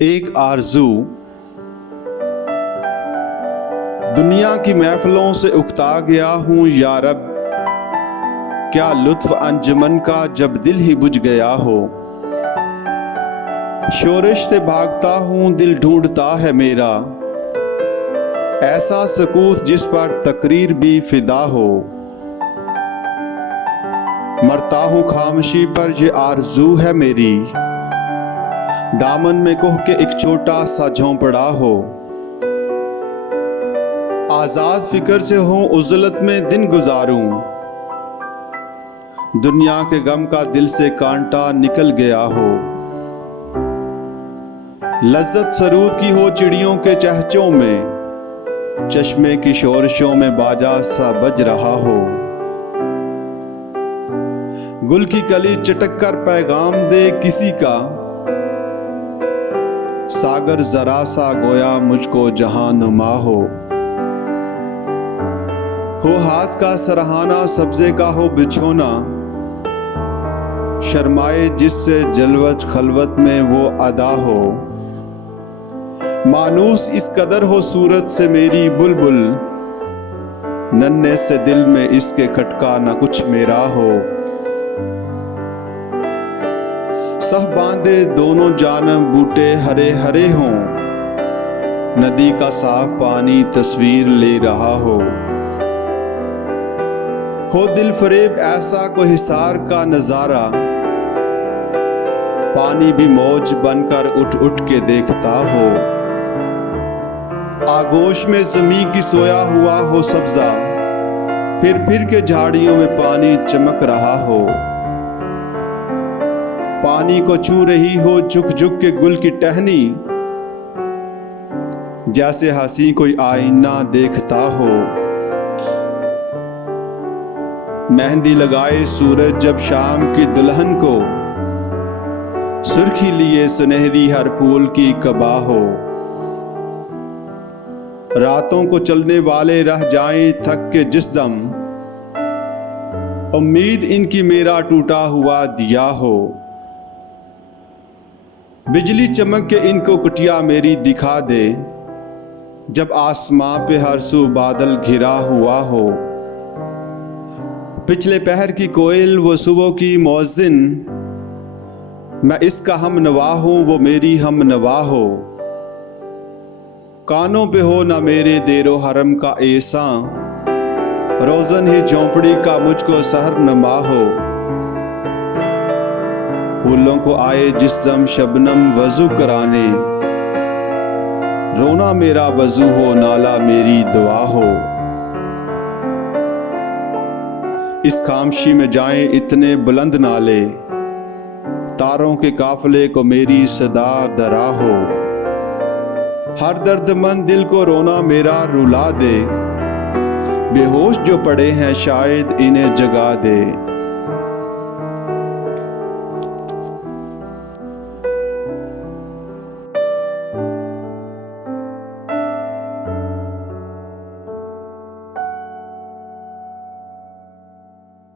एक आरज़ू। दुनिया की महफिलों से उकता गया हूँ या रब, क्या लुत्फ अंजुमन का जब दिल ही बुझ गया हो। शोरिश से भागता हूँ दिल ढूंढता है मेरा, ऐसा सकूत जिस पर तकरीर भी फिदा हो। मरता हूँ खामोशी पर ये आरज़ू है मेरी, दामन में कोह के एक छोटा सा झोंपड़ा हो। आज़ाद फिक्र से हो उज़लत में दिन गुजारूं, दुनिया के गम का दिल से कांटा निकल गया हो। लज्जत सरूद की हो चिड़ियों के चहचों में, चश्मे की शोरशों में बाजा सा बज रहा हो। गुल की कली चटक कर पैगाम दे किसी का, सागर जरा सा गोया मुझको जहां नुमा हो। हाथ का सरहाना सब्जे का हो बिछोना, शर्माए जिससे जलवत खलवत में वो अदा हो। मानूस इस कदर हो सूरत से मेरी बुलबुल, नन्हे से दिल में इसके खटका न कुछ मेरा हो। सह बांधे दोनों जानब बूटे हरे हरे हों, नदी का साफ पानी तस्वीर ले रहा हो। दिल फरेब ऐसा कोई हिसार का नजारा, पानी भी मौज बनकर उठ उठ के देखता हो। आगोश में जमी की सोया हुआ हो सब्जा, फिर के झाड़ियों में पानी चमक रहा हो। पानी को छू रही हो झुक झुक के गुल की टहनी, जैसे हंसी कोई आईना देखता हो। मेहंदी लगाए सूरज जब शाम की दुल्हन को, सुर्खी लिए सुनहरी हर फूल की कबा हो। रातों को चलने वाले रह जाएं थक के जिस दम, उम्मीद इनकी मेरा टूटा हुआ दिया हो। बिजली चमक के इनको कुटिया मेरी दिखा दे, जब आसमां पे हर सू बादल घिरा हुआ हो। पिछले पहर की कोयल वो सुबह की मौज़िन, मैं इसका हम नवा हूँ वो मेरी हम नवा हो। कानों पे हो ना मेरे देरो हरम का ऐसा, रोज़न ही झोंपड़ी का मुझको सहर नमा हो। फूलों को आए जिस दम शबनम वजू कराने, रोना मेरा वजू हो नाला मेरी दुआ हो। इस खामोशी में जाएं इतने बुलंद नाले, तारों के काफले को मेरी सदा दरा हो। हर दर्दमंद दिल को रोना मेरा रुला दे, बेहोश जो पड़े हैं शायद इन्हें जगा दे।